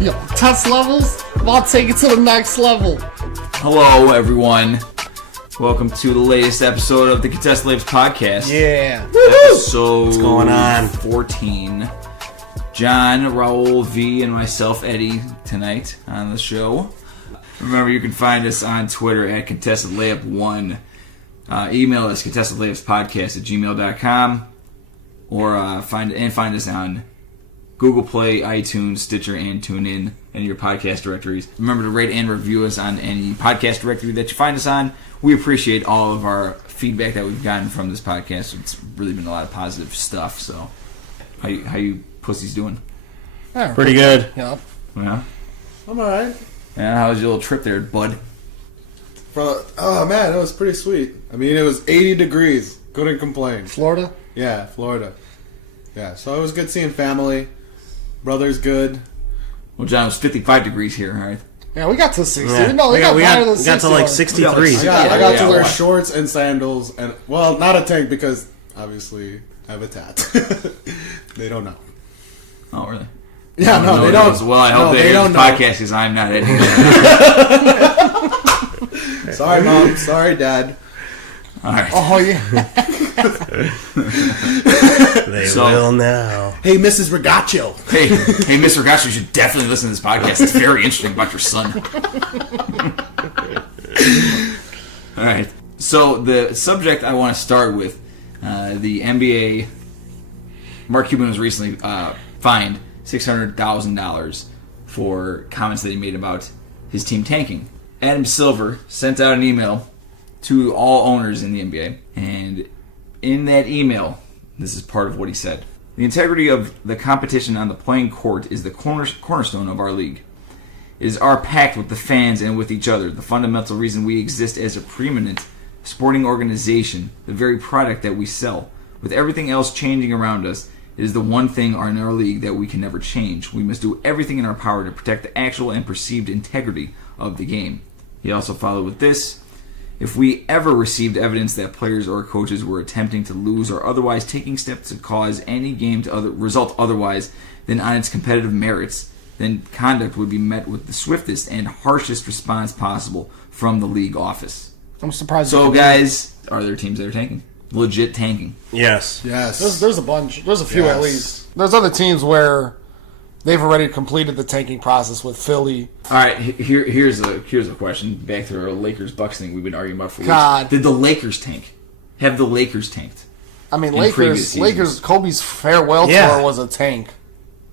Yo, test levels, I'll take it to the next level. Hello, everyone. Welcome to the latest episode of the Contest Labs podcast. Yeah. Episode What's going on? 14. John, Raul, V, and myself, Eddie, tonight on the show. Remember, you can find us on Twitter at ContestedLayup1. Email us contestedlayupspodcast@gmail.com or find us on Google Play, iTunes, Stitcher, and TuneIn, and your podcast directories. Remember to rate and review us on any podcast directory that you find us on. We appreciate all of our feedback that we've gotten from this podcast. It's really been a lot of positive stuff. So, how you pussies doing? Yeah, Pretty good. Yeah. Yeah. I'm alright. Yeah. How was your little trip there, bud? Oh man, it was pretty sweet. I mean, it was 80 degrees. Couldn't complain. Florida? Yeah, Florida. Yeah, so it was good seeing family. Brother's good. Well, John, it was 55 degrees here. All right. Yeah, we got to 60. Yeah. No, we got to like 63. I got to wear what? shorts and sandals, and well, not a tank because obviously I have a tat. They don't know. Oh, really? Yeah, no, they don't. Well, I hope they hear don't this know. podcast because I'm not editing. Sorry, Mom. Sorry, Dad. All right. Oh, yeah. They will now. Hey, Mrs. Ragaccio. Hey, Mr. Gosh, you should definitely listen to this podcast. It's very interesting about your son. All right. So the subject I want to start with, the NBA. Mark Cuban was recently fined $600,000 for comments that he made about his team tanking. Adam Silver sent out an email to all owners in the NBA, and in that email, this is part of what he said. The integrity of the competition on the playing court is the cornerstone of our league. It is our pact with the fans and with each other, the fundamental reason we exist as a preeminent sporting organization, the very product that we sell. With everything else changing around us, it is the one thing in our league that we can never change. We must do everything in our power to protect the actual and perceived integrity of the game. He also followed with this. If we ever received evidence that players or coaches were attempting to lose or otherwise taking steps to cause any game to result otherwise than on its competitive merits, then conduct would be met with the swiftest and harshest response possible from the league office. I'm surprised. So, guys, are there teams that are tanking? Legit tanking. Yes. Yes. There's a bunch. There's a few Yes. at least. There's other teams where they've already completed the tanking process with Philly. All right, here's a question. Back to our Lakers-Bucks thing we've been arguing about for weeks. God. Did the Lakers tank? Have the Lakers tanked? I mean, In previous seasons. Lakers, Kobe's farewell Yeah. tour was a tank.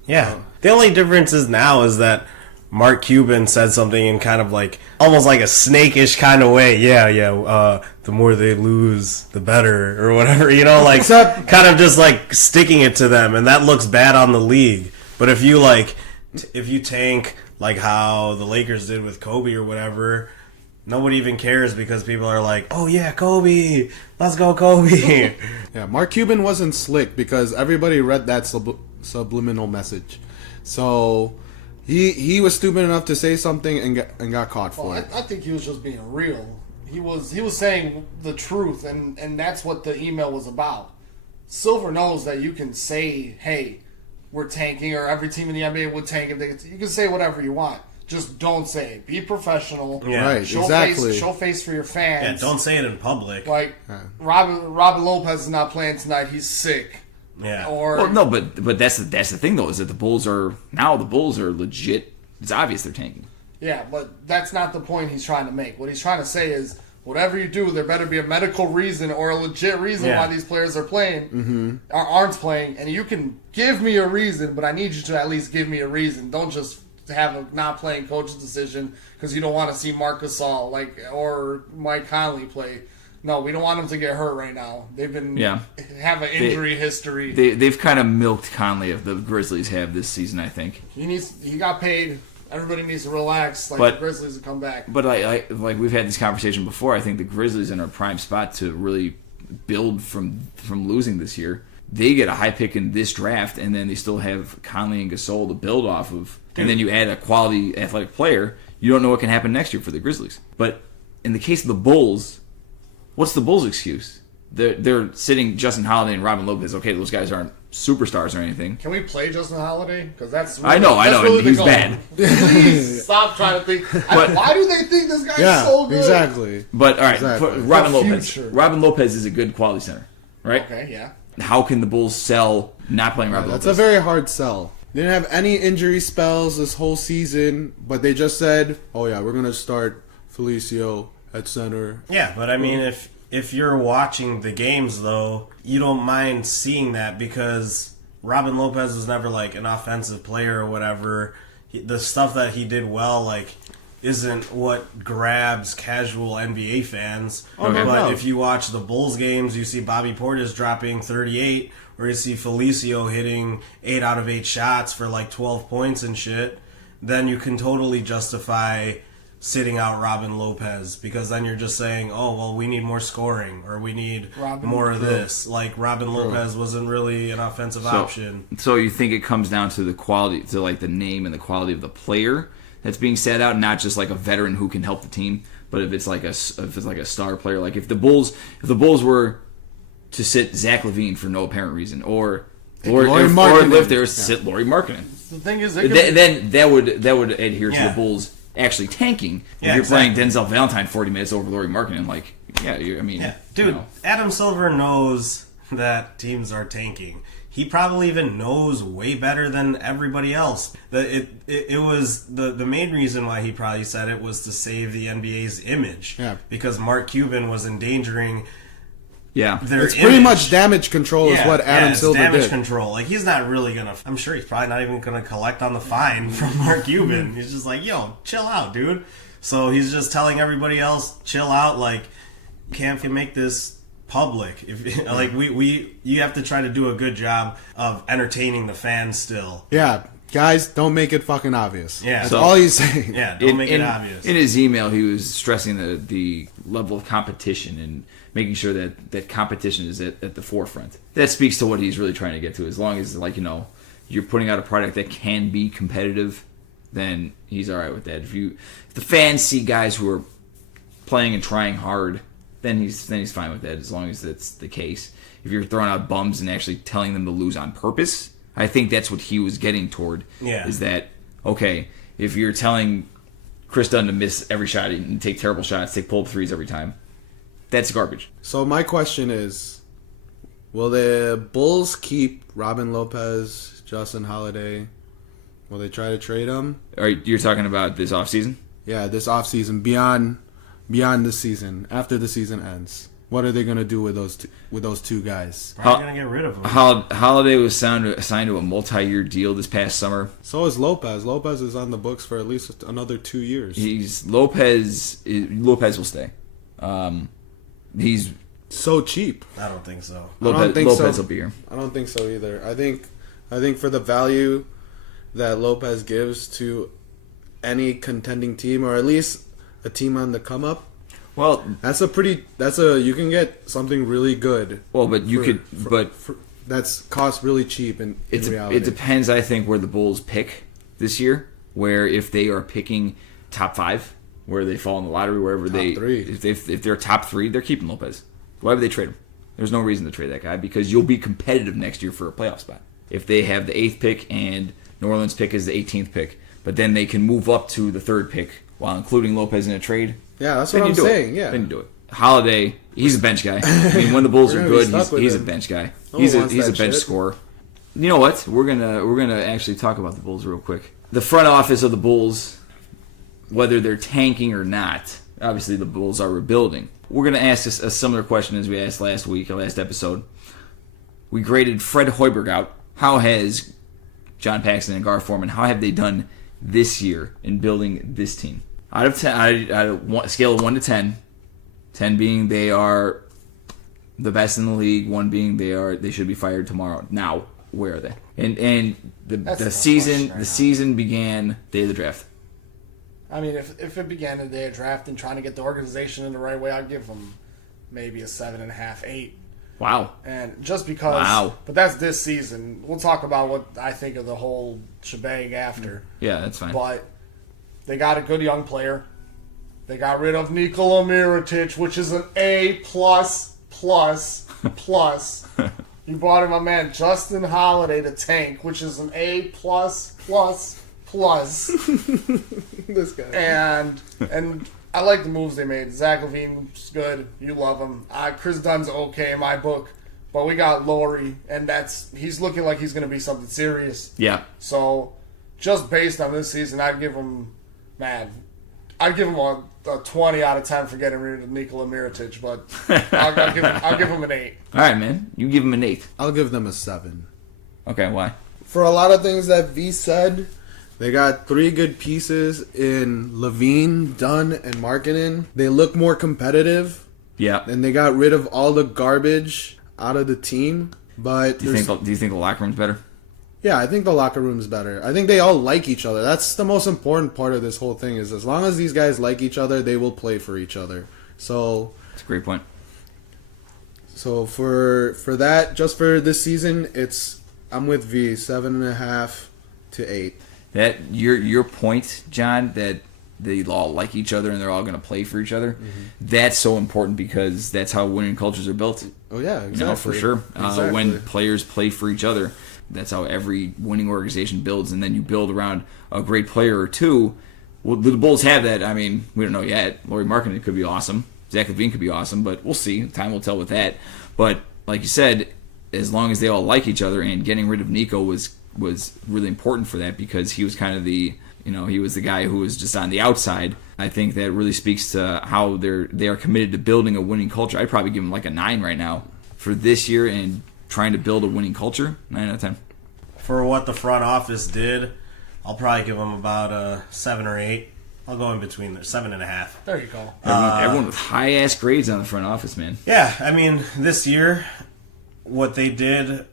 Yeah. The only difference is now is that Mark Cuban said something in kind of like, almost like a snake-ish kind of way. The more they lose, the better, or whatever, like, kind of just like sticking it to them, and that looks bad on the league. But if you tank like how the Lakers did with Kobe or whatever, nobody even cares because people are like, oh yeah, Kobe, let's go Kobe. Yeah, Mark Cuban wasn't slick because everybody read that subliminal message. So he was stupid enough to say something and got caught for it. I think he was just being real. He was saying the truth, and that's what the email was about. Silver knows that you can say, hey, we're tanking, or every team in the NBA would tank. You can say whatever you want. Just don't say it. Be professional. Yeah. Right, Show exactly. Show face for your fans. Yeah, don't say it in public. Like, Robin Lopez is not playing tonight. He's sick. Yeah. Or No, but that's the thing though, is that the Bulls are legit. It's obvious they're tanking. yeah, but that's not the point he's trying to make. What he's trying to say is, whatever you do, there better be a medical reason or a legit reason why these players are playing, or aren't playing. And you can give me a reason, but I need you to at least give me a reason. Don't just have a not playing coach's decision because you don't want to see Marc Gasol or Mike Conley play. No, we don't want him to get hurt right now. They've been have an injury history. They've kind of milked Conley if the Grizzlies have this season, I think. He got paid. Everybody needs to relax. The Grizzlies will come back. But like we've had this conversation before. I think the Grizzlies are in a prime spot to really build from losing this year. They get a high pick in this draft, and then they still have Conley and Gasol to build off of. And then you add a quality athletic player. You don't know what can happen next year for the Grizzlies. But in the case of the Bulls, what's the Bulls' excuse? They're sitting Justin Holiday and Robin Lopez. Okay, those guys aren't superstars or anything. Can we play Justin Holiday? Because that's really, I know. Really he's bad. Please stop trying to think. Why do they think this guy is so good? Exactly. But all right, Robin Lopez. Robin Lopez is a good quality center, right? Okay, yeah. How can the Bulls sell not playing Robin Lopez? That's a very hard sell. They didn't have any injury spells this whole season, but they just said, "Oh yeah, we're gonna start Felicio at center." Yeah, but I mean, if you're watching the games though, you don't mind seeing that because Robin Lopez was never like an offensive player or whatever. The stuff that he did well, isn't what grabs casual NBA fans. Okay. But if you watch the Bulls games, you see Bobby Portis dropping 38, or you see Felicio hitting 8 out of 8 shots for 12 points and shit, then you can totally justify sitting out Robin Lopez, because then you're just saying, oh, well, we need more scoring, or we need more of this. Robin Lopez wasn't really an offensive option. So you think it comes down to the quality, to the name and the quality of the player that's being sat out, not just a veteran who can help the team, but if it's a star player, if the Bulls were to sit Zach LaVine for no apparent reason, or if they were to sit Lauri Markkanen, the thing is, then that would adhere to the Bulls actually tanking. If you're playing Denzel Valentine 40 minutes over Lauri Markkanen, dude, Adam Silver knows that teams are tanking. He probably even knows way better than everybody else. It was the main reason why he probably said it was to save the NBA's image. Yeah. Because Mark Cuban was endangering their it's image. Pretty much damage control is what Adam Silver did. Damage control. He's not really going to... I'm sure he's probably not even going to collect on the fine from Mark Cuban. He's just yo, chill out, dude. So he's just telling everybody else, chill out, Cam can make this public. If you have to try to do a good job of entertaining the fans still. Yeah, guys, don't make it fucking obvious. Yeah, that's all he's saying. Yeah, don't make it obvious. In his email, he was stressing the level of competition and making sure that competition is at the forefront. That speaks to what he's really trying to get to. As long as you're putting out a product that can be competitive, then he's all right with that. If the fans see guys who are playing and trying hard, then he's fine with that, as long as that's the case. If you're throwing out bums and actually telling them to lose on purpose, I think that's what he was getting toward. Yeah. Is that, okay, if you're telling Chris Dunn to miss every shot and take terrible shots, take pull-up threes every time, that's garbage. So my question is, will the Bulls keep Robin Lopez, Justin Holiday? Will they try to trade them? You're talking about this offseason? Yeah, this offseason, beyond the season, after the season ends. What are they going to do with those two guys? Probably going to get rid of them. Holiday was signed to a multi-year deal this past summer. So is Lopez. Lopez is on the books for at least another 2 years. Lopez will stay. He's so cheap. I don't think so. Lopez will be here. I don't think so either. I think for the value that Lopez gives to any contending team, or at least a team on the come up, well, you can get something really good. Well, but that's cost really cheap in reality. It depends, I think, where the Bulls pick this year. Where if they are picking top 5, where they fall in the lottery, wherever if they're top 3, they're keeping Lopez. Why would they trade him? There's no reason to trade that guy, because you'll be competitive next year for a playoff spot. If they have the 8th pick and New Orleans pick is the 18th pick, but then they can move up to the 3rd pick while including Lopez in a trade. Yeah, that's what I'm saying. Yeah, then you do it. Holiday, he's a bench guy. I mean, when the Bulls are good, he's a bench guy. He's a bench scorer. You know what? We're gonna actually talk about the Bulls real quick. The front office of the Bulls, whether they're tanking or not, obviously the Bulls are rebuilding. We're gonna ask a similar question as we asked last episode. We graded Fred Hoiberg out. How has John Paxson and Gar Forman, how have they done this year in building this team? Out of 10, scale of 1 to 10, 10 being they are the best in the league, 1 being they should be fired tomorrow. Now, where are they? And the season began day of the draft. I mean, if it began the day of draft and trying to get the organization in the right way, I'd give them maybe a 7.5, 8. Wow. And just because, but that's this season. We'll talk about what I think of the whole shebang after. Yeah, that's fine. But they got a good young player. They got rid of Nikola Mirotic, which is an A++++. You brought in my man Justin Holiday, the tank, which is an A++++. This guy. And I like the moves they made. Zach LaVine's good. You love him. Chris Dunn's okay in my book. But we got Laurie, and he's looking like he's going to be something serious. Yeah. So, just based on this season, I'd give him a 20 out of 10 for getting rid of Nikola Mirotic, but I'll give him an 8. All right, man. You give him an 8. I'll give them a 7. Okay, why? For a lot of things that V said, they got 3 good pieces in Levine, Dunn, and Markkanen. They look more competitive. Yeah. And they got rid of all the garbage out of the team. But do you think the locker room's better? Yeah, I think the locker room's better. I think they all like each other. That's the most important part of this whole thing, is as long as these guys like each other, they will play for each other. So that's a great point. So for that, just for this season, I'm with V, 7.5 to 8. That your point, John, that they all like each other and they're all going to play for each other. Mm-hmm. That's so important because that's how winning cultures are built. Oh yeah, exactly. For sure. Exactly. When players play for each other, that's how every winning organization builds, and then you build around a great player or two. Well, the Bulls have that. I mean, we don't know yet. Lauri Markkanen could be awesome. Zach LaVine could be awesome, but we'll see. Time will tell with that. But like you said, as long as they all like each other, and getting rid of Nico was really important for that because he was kind of he was the guy who was just on the outside. I think that really speaks to how they are committed to building a winning culture. I'd probably give them like a 9 right now for this year and trying to build a winning culture. 9 out of 10. For what the front office did, I'll probably give them about a 7 or 8. I'll go in between there, 7.5. There you go. Everyone with high ass grades on the front office, man. Yeah, I mean, this year, what they did,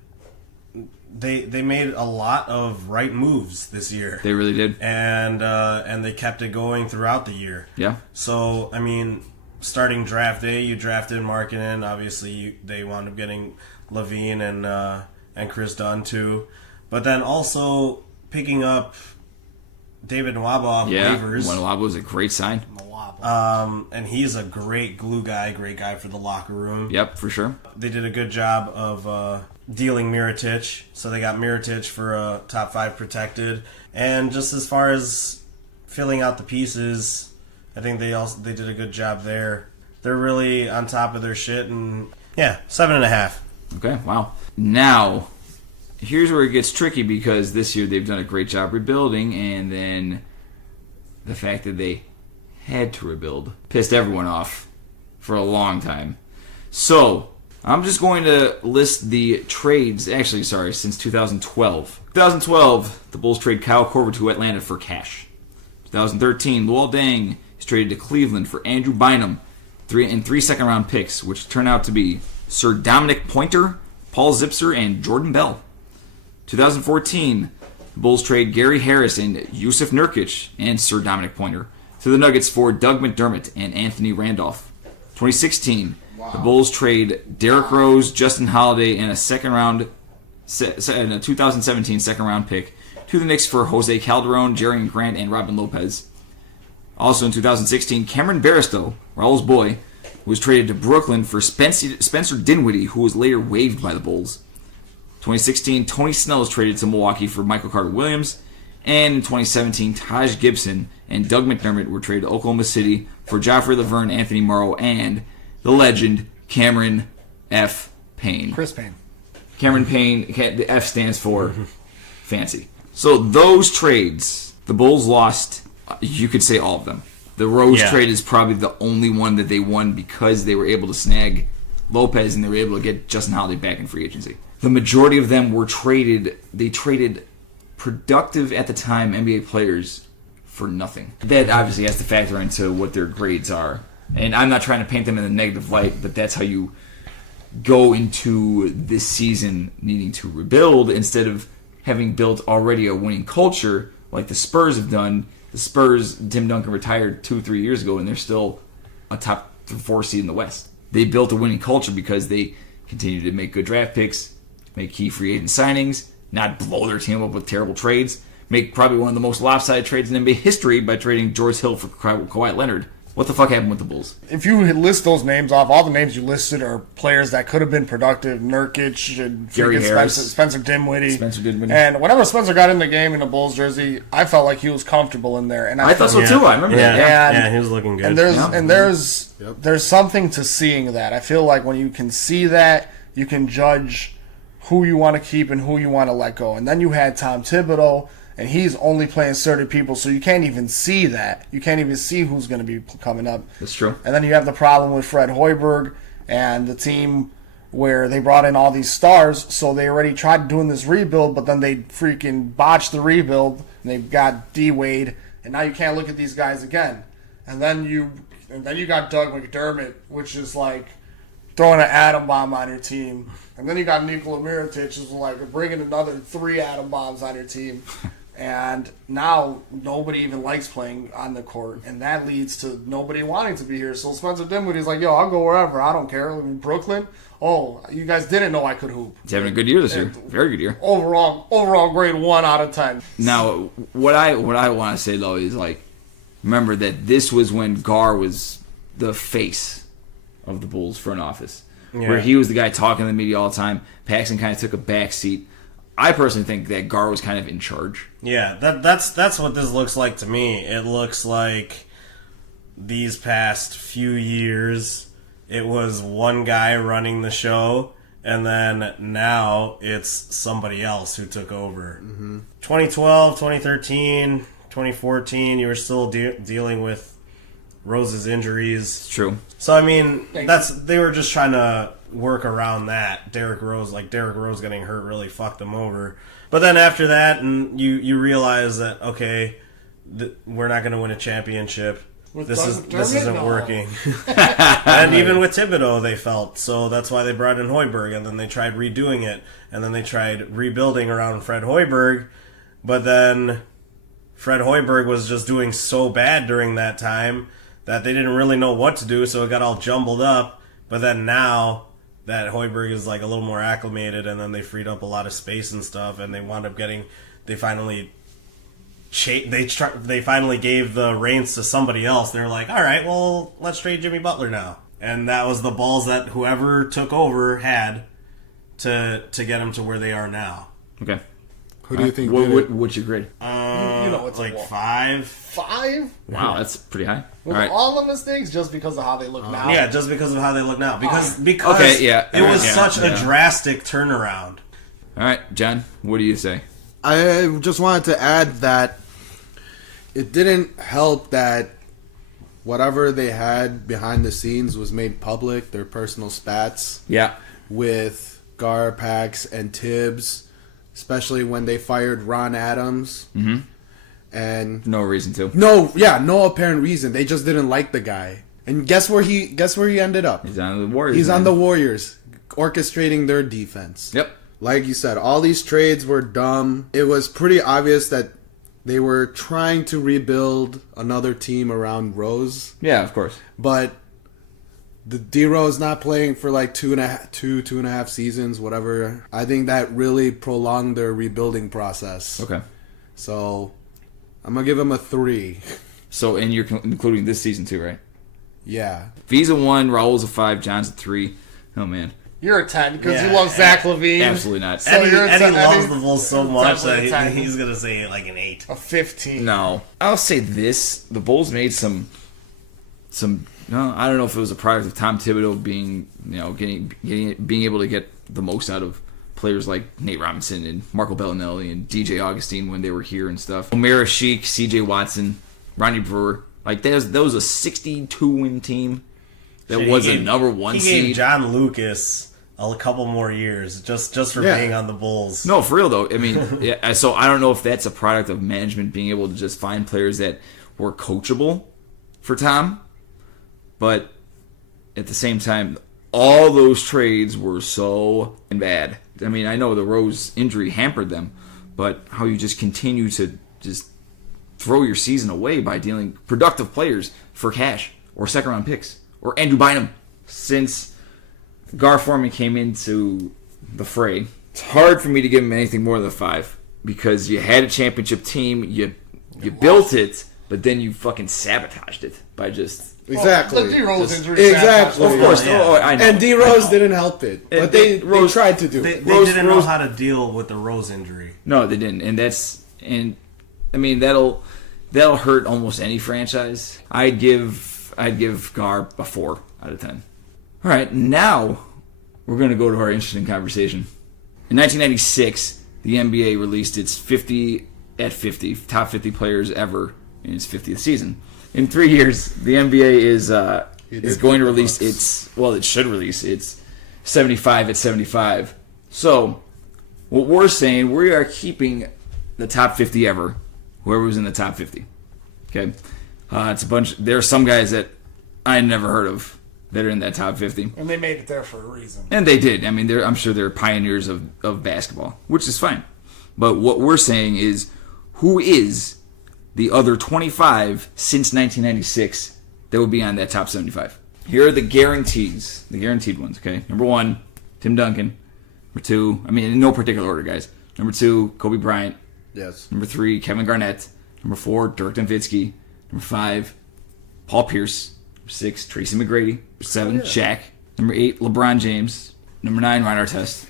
they made a lot of right moves this year. They really did, and they kept it going throughout the year. Yeah. So I mean, starting draft day, you drafted Markkanen. Obviously, they wound up getting Levine and Chris Dunn too, but then also picking up David Nwaba off waivers. Nwaba was a great sign. And he's a great glue guy, great guy for the locker room. Yep, for sure. They did a good job of dealing Mirotic, so they got Mirotic for a top 5 protected. And just as far as filling out the pieces, I think they did a good job there. They're really on top of their shit, and yeah, 7.5. Okay, wow. Now, here's where it gets tricky because this year they've done a great job rebuilding, and then the fact that they had to rebuild pissed everyone off for a long time. So, I'm just going to list the trades, since 2012. 2012, the Bulls trade Kyle Korver to Atlanta for cash. 2013, Luol Deng is traded to Cleveland for Andrew Bynum, 3 second-round picks, which turned out to be Sir Dominic Pointer, Paul Zipser, and Jordan Bell. 2014, the Bulls trade Gary Harris and Yusuf Nurkic and Sir Dominic Pointer to the Nuggets for Doug McDermott and Anthony Randolph. 2016, the Bulls trade Derrick Rose, Justin Holiday, and a 2017 second-round pick to the Knicks for Jose Calderon, Jerry Grant, and Robin Lopez. Also in 2016, Cameron Barstow, Raul's boy, was traded to Brooklyn for Spencer Dinwiddie, who was later waived by the Bulls. 2016, Tony Snell was traded to Milwaukee for Michael Carter-Williams. And in 2017, Taj Gibson and Doug McDermott were traded to Oklahoma City for Joffrey Laverne, Anthony Morrow, and the legend Cameron F. Payne. Chris Payne. Cameron Payne, the F stands for fancy. So those trades, the Bulls lost, you could say all of them. The Rose trade is probably the only one that they won because they were able to snag Lopez and they were able to get Justin Holiday back in free agency. The majority of them were traded. They traded productive at the time NBA players for nothing. That obviously has to factor into what their grades are. And I'm not trying to paint them in a negative light, but that's how you go into this season needing to rebuild instead of having built already a winning culture like the Spurs have done. The Spurs, Tim Duncan retired 2-3 years ago, and they're still a top 4 seed in the West. They built a winning culture because they continue to make good draft picks, make key free agent signings, not blow their team up with terrible trades, make probably one of the most lopsided trades in NBA history by trading George Hill for Kawhi Leonard. What the fuck happened with the Bulls? If you list those names off, all the names you listed are players that could have been productive. Nurkic, and Gary Harris, Spencer Dinwiddie. And whenever Spencer got in the game in a Bulls jersey, I felt like he was comfortable in there. And I thought so too. I remember that. Yeah, he was looking good. And there's something to seeing that. I feel like when you can see that, you can judge who you want to keep and who you want to let go. And then you had Tom Thibodeau, and he's only playing certain people, so you can't even see that. You can't even see who's going to be coming up. That's true. And then you have the problem with Fred Hoiberg and the team where they brought in all these stars, so they already tried doing this rebuild, but then they freaking botched the rebuild, and they got D-Wade, and now you can't look at these guys again. And then you got Doug McDermott, which is like throwing an atom bomb on your team. And then you got Nikola Mirotic, who's like bringing another 3 atom bombs on your team. And now nobody even likes playing on the court, and that leads to nobody wanting to be here. So Spencer Dinwiddie's like, yo, I'll go wherever. I don't care. In Brooklyn, oh, you guys didn't know I could hoop. He's having a good year this year. Very good year. Overall grade 1 out of 10. Now, what I want to say, though, is like, remember that this was when Gar was the face of the Bulls front office, where he was the guy talking to the media all the time. Paxson kind of took a back seat. I personally think that Gar was kind of in charge. Yeah, that's what this looks like to me. It looks like these past few years, it was one guy running the show, and then now it's somebody else who took over. 2012, 2013, 2014, you were still dealing with Rose's injuries. It's true. So, I mean, they were just trying to work around that. Derrick Rose getting hurt really fucked them over. But then after that, and you realize that, okay, we're not going to win a championship. This isn't working. And even with Thibodeau, they felt. So that's why they brought in Hoiberg, and then they tried redoing it, and then they tried rebuilding around Fred Hoiberg. But then Fred Hoiberg was just doing so bad during that time that they didn't really know what to do, so it got all jumbled up. But then now that Hoiberg is like a little more acclimated, and then they freed up a lot of space and stuff, and they wound up they finally gave the reins to somebody else. They're like, all right, well, let's trade Jimmy Butler now. And that was the balls that whoever took over had to get them to where they are now. Okay. Who do you think? What's your grade? You know it's like 5. 5. Wow, that's pretty high. With all the mistakes, just because of how they look now. Yeah, just because of how they look now. Because okay, yeah, it was such a drastic turnaround. All right, John, what do you say? I just wanted to add that it didn't help that whatever they had behind the scenes was made public, their personal spats. Yeah. With Gar, Pax, and Tibbs, especially when they fired Ron Adams. Mm-hmm. And no reason to. No apparent reason. They just didn't like the guy. And guess where he ended up? He's on the Warriors. He's on the Warriors, orchestrating their defense. Yep. Like you said, all these trades were dumb. It was pretty obvious that they were trying to rebuild another team around Rose. Yeah, of course. But the D-Rose not playing for like two and a half seasons, whatever. I think that really prolonged their rebuilding process. Okay. So I'm going to give him a 3. So, and you're including this season too, right? Yeah. V's a 1, Raul's a 5, John's a 3. Oh, man. You're a 10 because you love Zach LaVine. Absolutely not. So Eddie loves the Bulls so much that definitely he's going to say like an 8. a 15. No. I'll say this. The Bulls made some no, I don't know if it was a product of Tom Thibodeau being able to get the most out of players like Nate Robinson and Marco Bellinelli and DJ Augustine when they were here and stuff. Omer Sheik, CJ Watson, Ronnie Brewer. Like that was a 62-win team that was a number 1 seed. He gave John Lucas a couple more years just for Yeah. being on the Bulls. No, for real though. I mean, yeah, so I don't know if that's a product of management being able to just find players that were coachable for Tom, but at the same time, all those trades were so bad. I mean, I know the Rose injury hampered them, but how you just continue to just throw your season away by dealing productive players for cash or second round picks or Andrew Bynum since Gar Forman came into the fray. It's hard for me to give him anything more than a 5 because you had a championship team, you built it, but then you fucking sabotaged it by just Exactly. The D Rose injury. Exactly. of course. Yeah. Oh, I know. And D Rose didn't help it, but they tried to do They it. didn't know Rose- how to deal with the Rose injury. No, they didn't, and I mean that'll hurt almost any franchise. I'd give Gar a 4 out of 10. All right, now we're going to go to our interesting conversation. In 1996, the NBA released its 50 at 50 top 50 players ever in its 50th season. In 3 years, the NBA is going to release it should release its 75 at 75. So, what we're saying, we are keeping the top 50 ever, whoever was in the top 50. Okay? It's a bunch. There are some guys that I never heard of that are in that top 50. And they made it there for a reason. And they did. I mean, I'm sure they're pioneers of basketball, which is fine. But what we're saying is, who is the other 25 since 1996 that would be on that top 75? Here are the guarantees, the guaranteed ones, okay? Number 1, Tim Duncan. Number 2, I mean, in no particular order, guys. Number 2, Kobe Bryant. Yes. Number 3, Kevin Garnett. Number 4, Dirk Nowitzki. Number 5, Paul Pierce. Number 6, Tracy McGrady. Number 7, Shaq. Number 8, LeBron James. Number 9, Ron Artest.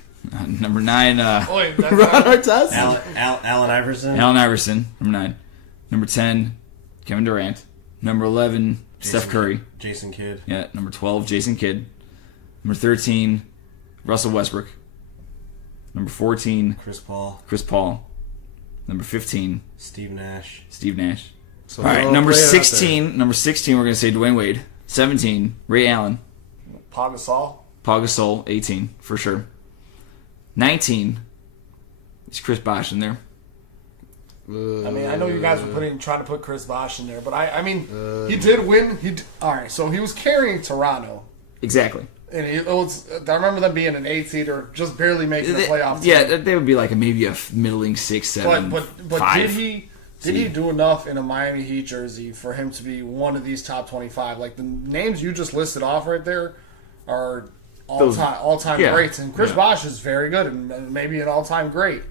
Number 9, Wait, that's Ron not, Artest? Allen Iverson. Allen Iverson. Number 9. Number 10, Kevin Durant. Number 11, Steph Curry. Jason Kidd. Yeah. Number 12, Jason Kidd. Number 13, Russell Westbrook. Number 14, Chris Paul. Number 15, Steve Nash. Steve Nash. So All right, throw a number player out 16. Number 16, we're going to say Dwayne Wade. 17, Ray Allen. Pau Gasol. Paul Gasol, 18, for sure. 19, is Chris Bosh in there. there. I mean, I know you guys were trying to put Chris Bosh in there, but I mean, he did win. All right, so he was carrying Toronto, Exactly. and I remember them being an 8 seed or just barely making the playoffs. Yeah, they would be like maybe a middling 6, 7, but 5. did he do enough in a Miami Heat jersey for him to be one of these top 25? Like the names you just listed off right there are all time yeah, greats, and Chris Bosh is very good and maybe an all time great.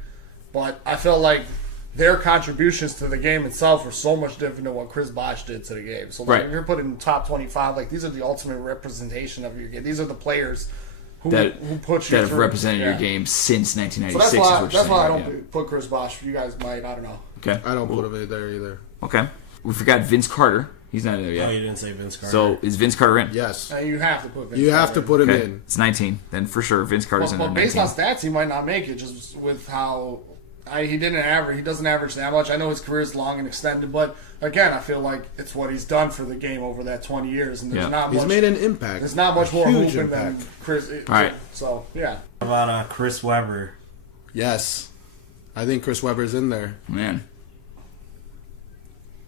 But I felt like their contributions to the game itself were so much different than what Chris Bosh did to the game. So like, Right. if you're putting top 25, like these are the ultimate representation of your game. These are the players who put you that have through. represented your Yeah. game since So 1996. that's why, is what you're that's why I saying, don't put Chris Bosh. You guys might, I don't know. yeah. Okay. I don't put him in there either. Okay. We forgot Vince Carter. He's not in there Oh, yet. you didn't say Vince Carter. So is Vince Carter in? Yes. And you have to put Vince You have to Carter put him Okay. in. It's 19. Then for sure Vince Carter's in there. But based 19. on stats, he might not make it just with how he doesn't average that much. I know his career is long and extended, but again, I feel like it's what he's done for the game over that 20 years, and there's Yeah. not He's much. made an impact. There's not much A more huge hooping than impact. Chris. All right. So yeah, How about Chris Webber? Yes. I think Chris Webber's in there. Man.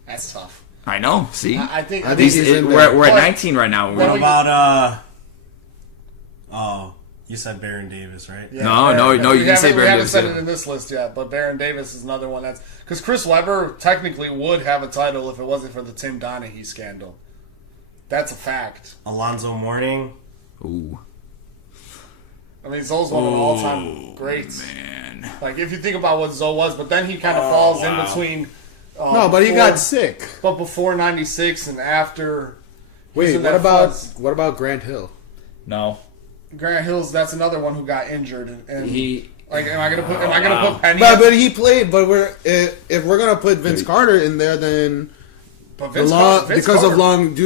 that's tough. I know. See? I think I think he's in there. We're at But- 19 right now. Well, What we- about oh, you said Baron Davis, right? Yeah, No, you didn't say We Baron haven't Davis said yet. it in this list yet, but Baron Davis is another one that's because Chris Webber technically would have a title if it wasn't for the Tim Donaghy scandal. That's a fact. Alonzo Mourning. Ooh. I mean, Zoe's one of the all-time greats. Man. Like if you think about what Zoe was, but then he kind of falls in between. No, but he got sick. But before '96 and after. he was Wait, in what that about fuzz. Grant Hill? No. Grant Hills? That's another one who got injured. And He. like, am I gonna put Penny? But he played. But if we're gonna put Vince Carter in there, then But due Carter-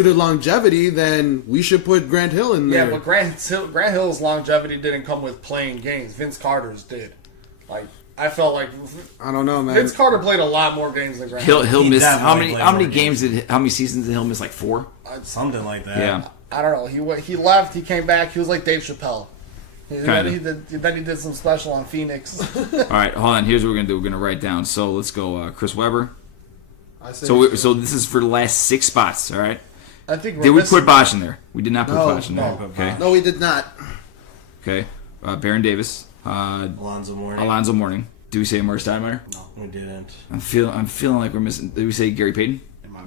to longevity, then we should put Grant Hill in Yeah, there. but Grant Hill's longevity didn't come with playing games. Vince Carter's did. Like I felt like I don't know, man. Vince Carter played a lot more games than Grant Hill. He'll He miss definitely how many played more games how many seasons did Hill miss? Like 4? Something like that. Yeah. I don't know. He left. He came back. He was like Dave Chappelle. Then he did some special on Phoenix. All right, hold on. Here's what we're gonna do. We're gonna write down. So let's go, Chris Webber. I say So this is for the last 6 spots. All right. I think Did we put Bosch in there? We did not put No, Bosch in there. no. Okay. No, we did not. Okay. Baron Davis. Alonzo Mourning. Alonzo Mourning. Do we say Amar Stoudemire? No, we didn't. I'm feeling like we're missing. Did we say Gary Payton?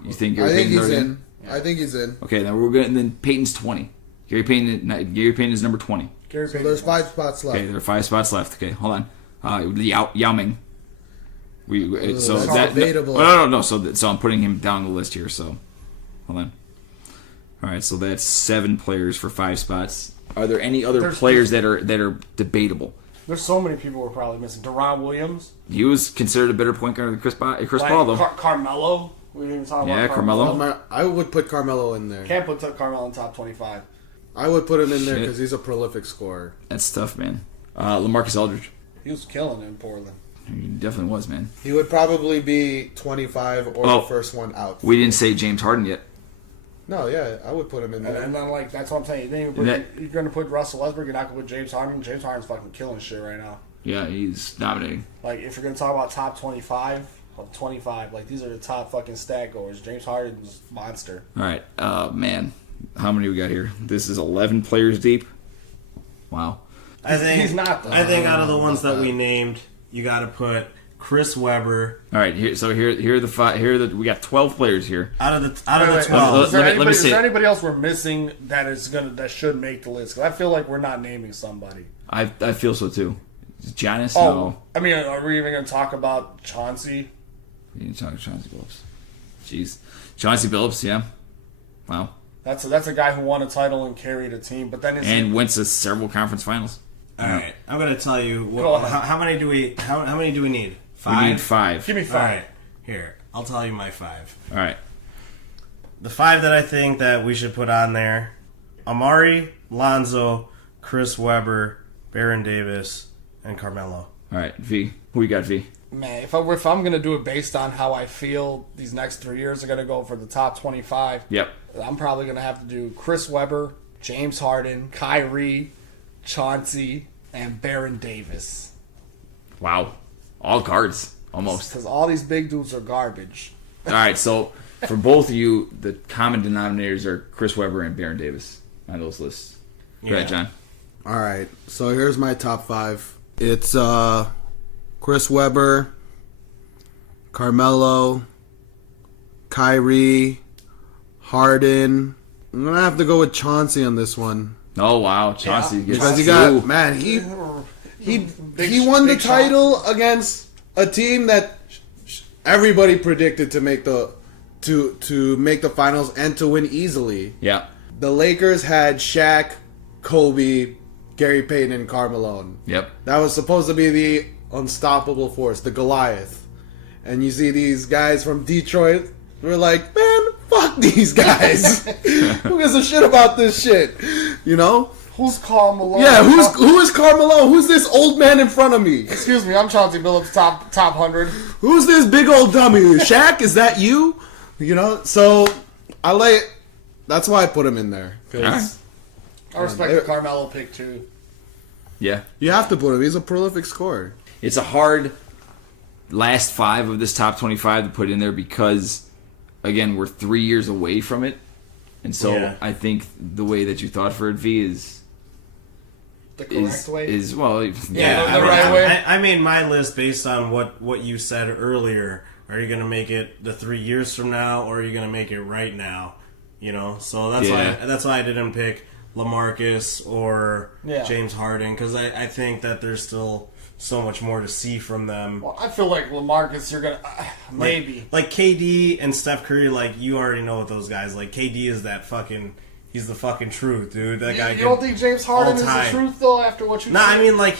You think Gary I think Payton's he's already in. I think he's in. Okay, then we're good. And then Payton's 20. Gary Payton is number 20. Gary So Payton. there's 5 spots left. Okay, there are 5 spots left. Okay, hold on. Yao Ming. So that's that debatable. no. So I'm putting him down the list here. So hold on. All right, so that's 7 players for 5 spots. Are there any other players that are debatable? There's so many people we're probably missing. Deron Williams. He was considered a better point guard than Chris Like Paul, though. Carmelo. We didn't even talk Yeah, about Carmelo. I would put Carmelo in there. Can't put Carmelo in top 25. I would put him in there Shit. because he's a prolific scorer. That's tough, man. LaMarcus Aldridge. He was killing it in Portland. He definitely was, man. He would probably be 25 or Oh. the first one out. We didn't say James Harden yet. No, yeah, I would put him in there. And then, like, that's what I'm saying. You're going to put Russell Westbrook. You're not going to put James Harden. James Harden's fucking killing shit right now. Yeah, he's dominating. Like, if you're going to talk about top 25, like, these are the top fucking stat goers. James Harden's monster. All right, man. How many we got here? This is 11 players deep. Wow. I think he's not, though. I think out of the ones that we named, you got to put Chris Webber. All right, here are the 5. We got 12 players here. Out of the Wait, wait, 12. is there Let me anybody- is see. there anybody else we're missing that should make the list? Because I feel like we're not naming somebody. I feel so too. Giannis? Oh, No. I mean, are we even going to talk about Chauncey? You didn't talk Chauncey Billups. Jeez. Chauncey Billups, yeah. Wow. That's a guy who won a title and carried a team, but then And went to several conference finals. All right, I'm gonna tell you. Go ahead. How many do we? How many do we need? We 5. need 5. give me All 5. right, here. I'll tell you my 5. All right. The 5 that I think that we should put on there: Amari, Lonzo, Chris Webber, Baron Davis, and Carmelo. All right, V. Who we got, V? Man, if I'm going to do it based on how I feel these next 3 years are going to go for the top 25, Yep. I'm probably going to have to do Chris Webber, James Harden, Kyrie, Chauncey, and Baron Davis. Wow. All guards, almost. Because all these big dudes are garbage. All right, so for both of you, the common denominators are Chris Webber and Baron Davis on those lists. Go ahead, John. All right, so here's my top 5. It's Chris Webber, Carmelo, Kyrie, Harden. I'm gonna have to go with Chauncey on this one Oh, wow. Chauncey gets because he two. got he won the Big shot. title against a team that everybody predicted to make the to make the finals and to win easily. Yeah. The Lakers had Shaq, Kobe, Gary Payton, and Carmelo. Yep. That was supposed to be the unstoppable force, the Goliath. And you see these guys from Detroit, we're like, man, fuck these guys. Who gives a shit about this shit? You know? Who's Carmelo? Yeah, who is Carmelo? Who's this old man in front of me? Excuse me, I'm Chauncey Billups, top 100. Who's this big old dummy? Shaq, is that you? You know? So, that's why I put him in there. 'Cause All right. I respect the Carmelo pick, too. Yeah. you have to put him. He's a prolific scorer. It's a hard last 5 of this top 25 to put in there because, again, we're 3 years away from it. And so Yeah. I think the way that you thought for it, V, is The correct way. well, Yeah, the right way. I made my list based on what you said earlier. Are you going to make it the 3 years from now, or are you going to make it right now? You know, so that's why I didn't pick LaMarcus or James Harden, because I think that there's still so much more to see from them. Well, I feel like LaMarcus, you're going to... maybe. Like KD and Steph Curry, like, you already know what those guys, like, KD is that fucking... He's the fucking truth, dude. That guy. You don't think James Harden is the all-time. truth, though, after what you Nah, said? I mean, like,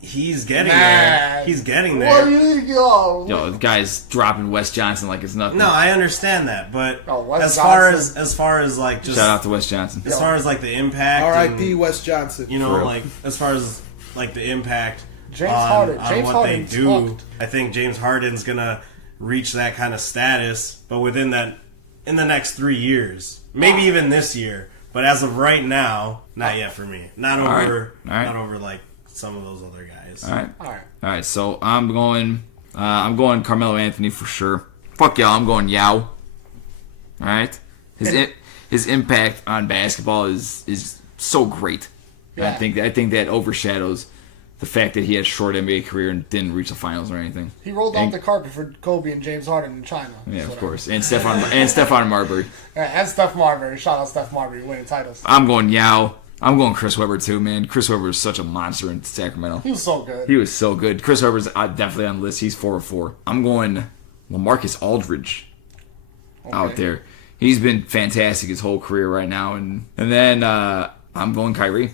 he's getting Nah. there. He's getting there. Well, you go. Yo, the guy's dropping Wes Johnson like it's nothing. No, I understand that, but Oh, Wes as far Johnson. as like just Shout out to Wes Johnson. as far as like the impact, R.I.P. and, Wes Johnson. you For know, real. like as far as like the impact James on, Harden. on James what Harden they do, tooked. I think James Harden's gonna reach that kind of status, but within that in the next 3 years, maybe even this year. But as of right now, not yet for me. Not over, All right. not over like some of those other guys. All right. All right. All right. So I'm going Carmelo Anthony for sure. Fuck y'all. I'm going Yao. All right. His impact on basketball is so great. Yeah. I think that overshadows the fact that he had a short NBA career and didn't reach the finals or anything. He rolled out the carpet for Kobe and James Harden in China. Yeah, of So course. And Stephon Marbury. And Steph Marbury. Shout out Steph Marbury winning titles. I'm going Yao. I'm going Chris Webber too, man. Chris Webber is such a monster in Sacramento. He was so good. He was so good. Chris Webber's definitely on the list. He's 4 of 4. I'm going LaMarcus Aldridge out there. He's been fantastic his whole career right now, and then I'm going Kyrie.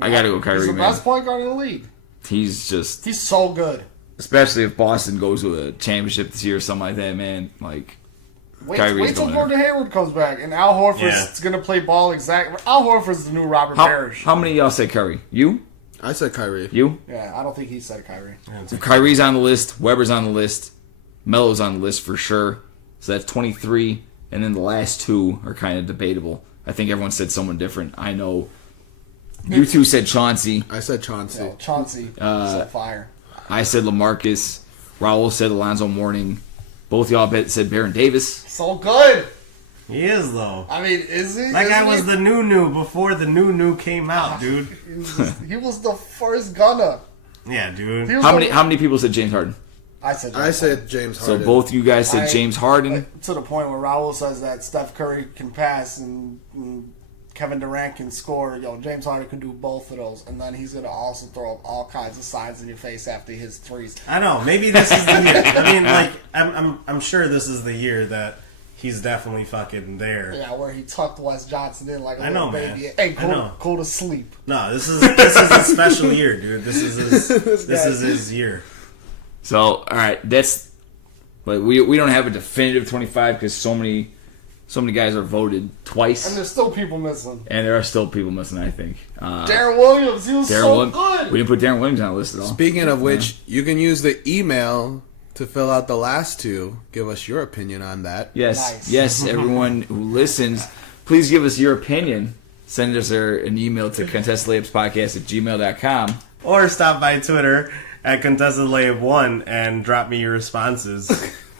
I gotta go Kyrie, He's the man. best point guard in the league. He's so good. especially if Boston goes to a championship this year or something like that, man. Like, Wait Kyrie's till going Gordon Hayward comes back, and Al Horford's gonna play ball exactly. Al Horford's the new Robert Parrish. How many of y'all said Kyrie? You? I said Kyrie. You? Yeah, I don't think he said Kyrie. Kyrie's on the list. Weber's on the list. Melo's on the list for sure. So that's 23. And then the last two are kind of debatable. I think everyone said someone different. I know you two said Chauncey. I said Chauncey. Yeah, Chauncey said fire. I said LaMarcus. Raul said Alonzo Mourning. Both y'all said Baron Davis. So good. He is, though. I mean, is he? That guy Isn't was he? the new before the new came out, dude. He was the first gunner. Yeah, dude. He was How the- many people said James Harden? I said. I said James So Harden. both you guys said James Harden. To the point where Raul says that Steph Curry can pass and Kevin Durant can score. Yo, James Harden can do both of those, and then he's gonna also throw up all kinds of signs in your face after his threes. I know. Maybe this is the year. I mean, like, I'm sure this is the year that he's definitely fucking there. Yeah, where he tucked Wes Johnson in like a I little know, baby. man. Hey, I know. go to sleep. No, this is a special year, dude. This is his year. So, all right, that's. But we don't have a definitive 25 because so many guys are voted twice, And there's still people missing. and there are still people missing. I think. Darren Williams, he was so good. We didn't put Darren Williams on the list at all. Speaking of which, you can use the email to fill out the last two. Give us your opinion on that. Yes, Nice. yes. Everyone who listens, please give us your opinion. Send us an email to contestedlayupspodcast@gmail.com. Or stop by Twitter at ContestedLayup1 and drop me your responses.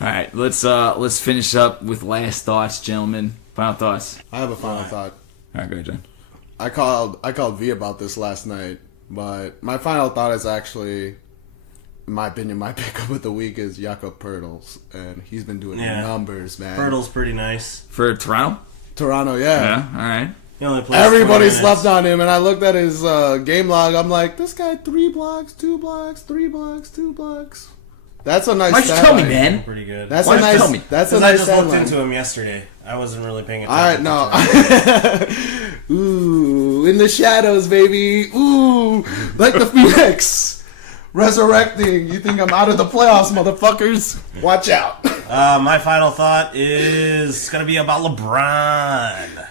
All right, let's finish up with last thoughts, gentlemen. Final thoughts. I have a final thought. All right, go ahead, John. I called V about this last night, but my final thought is actually, in my opinion, my pickup of the week is Jakob Poeltl, and he's been doing numbers, man. Poeltl's pretty nice. For Toronto? Toronto, Yeah, all right. He only plays Everybody 20 slept minutes. on him, and I looked at his game log. I'm like, this guy 3 blocks, 2 blocks, 3 blocks, 2 blocks. That's a nice. Why'd you stat tell me, line. man? Pretty good. That's Why'd a you nice. tell me? That's a Because I nice just stat looked line. into him yesterday. I wasn't really paying All right, attention. no. Ooh, in the shadows, baby. Ooh, like the Phoenix, resurrecting. You think I'm out of the playoffs, motherfuckers? Watch out. My final thought is going to be about LeBron.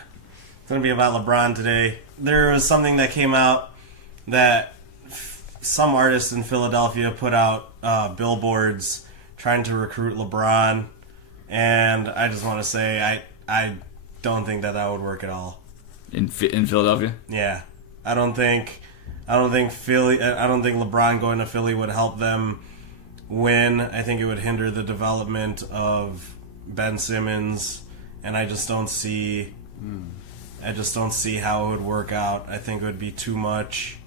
It's going to be about LeBron today. There was something that came out that some artists in Philadelphia put out billboards trying to recruit LeBron, and I just want to say I don't think that would work at all. In Philadelphia? Yeah, I don't think Philly. I don't think LeBron going to Philly would help them win. I think it would hinder the development of Ben Simmons, and I just don't see. I just don't see how it would work out. I think it would be too much.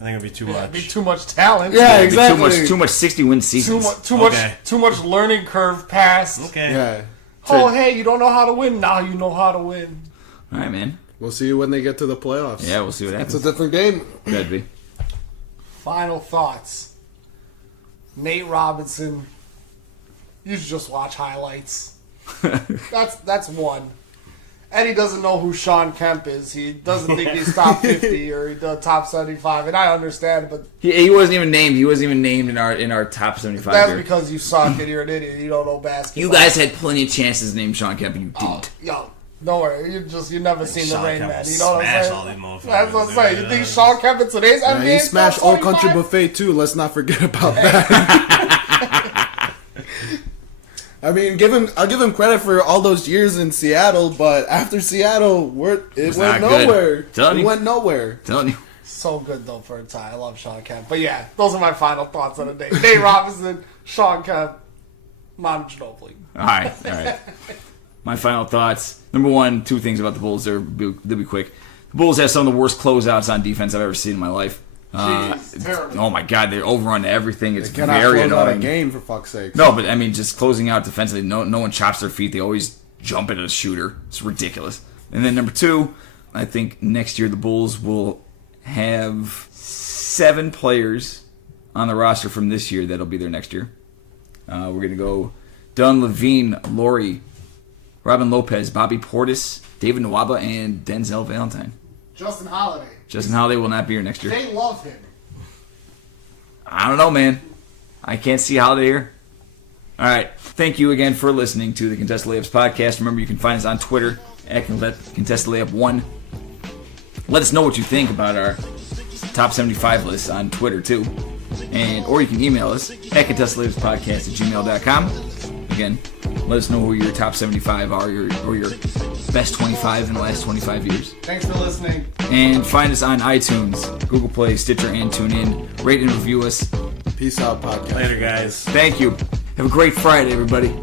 I think it would be too much. It'd be too much talent. Yeah, It'd be exactly. Too much 60-win seasons. Okay. Too much learning curve passed. Okay. Yeah, Oh, hey, you don't know how to win. Now you know how to win. All right, man. we'll see you when they get to the playoffs. Yeah, we'll see what It's happens. a different game. Could be. Final thoughts. Nate Robinson. You should just watch highlights. That's one. Eddie doesn't know who Sean Kemp is. He doesn't think he's top 50 or he's top 75, and I understand, but He wasn't even named. He wasn't even named in our top 75. that's here. because you suck and you're an idiot. You don't know basketball. You guys had plenty of chances to name Sean Kemp, and you Oh, didn't. yo, don't worry. You never seen the Sean Rain Kemp Man. will You know what I'm smash saying? all these motherfuckers, That's what I'm saying. You dude. think Sean Kemp in today's NBA? He is smashed top All Country 25? Buffet too. Let's not forget about that. I mean, I'll give him credit for all those years in Seattle, but after Seattle, it went nowhere. It went nowhere. Telling you. So good, though, for a tie. I love Sean Kemp. But yeah, those are my final thoughts on the day. Nate Robinson, Sean Kemp, Manu Ginobili. All right. My final thoughts. Number one, two things about the Bulls. They'll be quick. The Bulls have some of the worst closeouts on defense I've ever seen in my life. Jeez, terrible. Oh my God, they're overrun everything. It's Cannot very close out a annoying. game, for fuck's sake. No, but I mean, just closing out defensively. No one chops their feet. They always jump at a shooter. It's ridiculous. And then number two, I think next year the Bulls will have 7 players on the roster from this year that'll be there next year. We're gonna go Dunn, Levine, Laurie, Robin Lopez, Bobby Portis, David Nwaba, and Denzel Valentine. Justin Holiday. Justin Holiday will not be here next year. They love him. I don't know, man. I can't see Holiday here. All right. Thank you again for listening to the Contested Layups podcast. Remember, you can find us on Twitter at Contested Layup 1. Let us know what you think about our top 75 list on Twitter, too. Or you can email us at contestedlayupspodcast@gmail.com. Again, let us know who your top 75 are or your best 25 in the last 25 years. Thanks for listening. And find us on iTunes, Google Play, Stitcher, and TuneIn. Rate and review us. Peace out, podcast. Later, guys. Thank you. Have a great Friday, everybody.